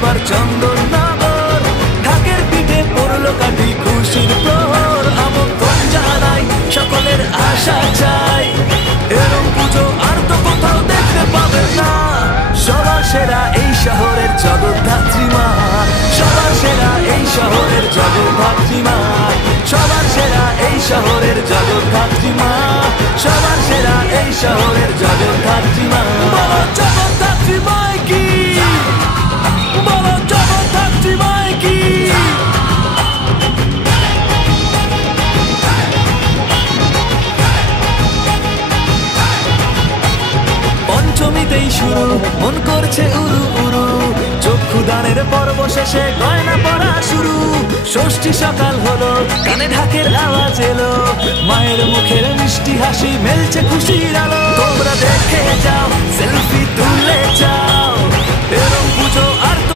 সবার চন্দননগর। ঢাকের পিঠে পড়লো কাঠি খুশির প্রহর। আমন্ত্রণ জানাই সকলের আশা চাই, এরম পুজো আর তো কোথাও দেখতে পাবেন না। সবার সেরা এই শহরের জগদ্ধাত্রী মা, সবার সেরা এই শহরের জগদ্ধাত্রী মা, সবার সেরা এই শহরের জগদ্ধাত্রী মা, সবার সেরা এই শহরের জগদ্ধাত্রী মা। বলো জগদ্ধাত্রী মাই কি, বলো জগদ্ধাত্রী মাই কি। পঞ্চমীতেই শুরু, মন করছে উরু উরু, চক্ষুদানের পর্ব শেষে গয়না পরা শুরু। ষষ্ঠী সকাল হলো, কানে ঢাকের আওয়াজ এলো, মায়ের মুখের মিষ্টি হাসি মেলছে খুশির আলো। তোমরা দেখে যাও, সেলফি তুলে যাও, এরম পুজো